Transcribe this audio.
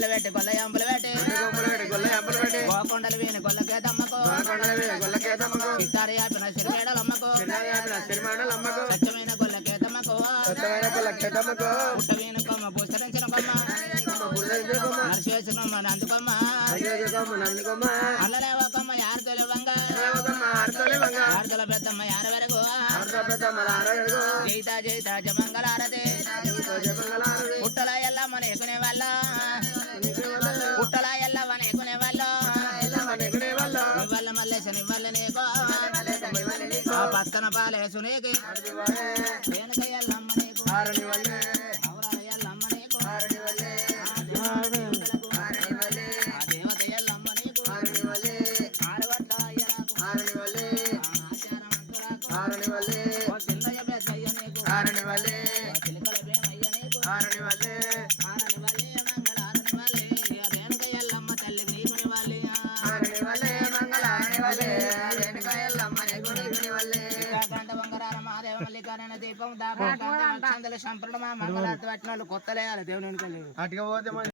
కొమ్మలు పెట్టి గొల్లయంబులు పెట్టి గోకొండలు వీని గొల్లకేతమ్మకు చిత్తారు యాపిన సిరిమేడలమ్మకు స్వచ్ఛమైన గొల్లకేతమ్మకు పుట్టవీని కొమ్మ పుస్తరించిన కొమ్మ నరిచేసిన కొమ్మ నందుకొమ్మ అల్లలేవ కొమ్మ యారు తొలివంగా ఆరుతల పెద్దమ్మ యారు వరకు జైత జైత జమంగళారతి పుట్టల ఎల్లమ్మ నేకునే వాళ్ళ పుట్టల ఎల్లమ్మ నేకునే వాళ్ళ ఇవ్వల్ల మల్లేశని ఇవ్వల్ల నీకో పక్కన పాలేసు నీకు వెనుక ఎల్లమ్మ నీకు అవురాల ఎల్లమ్మ నీకు దేవత ఎల్లమ్మ నీకు ఆడవట్ల అయ్యలకు ఆచారమంతులకు చిన్నయ్య పెద్దయ్య నీకు చిలకల భీమయ్య నీకు ఆరని వల్లే మంగళారని వల్లే రేణుక ఎల్లమ్మ తల్లి నీకుని వల్లే గంట వంగరాల మహాదేవ మల్లికార్జున దీపం దాకా సంపూర్ణ మంగళారతి పట్టిన వాళ్ళు కొత్తలేయాలి దేవుని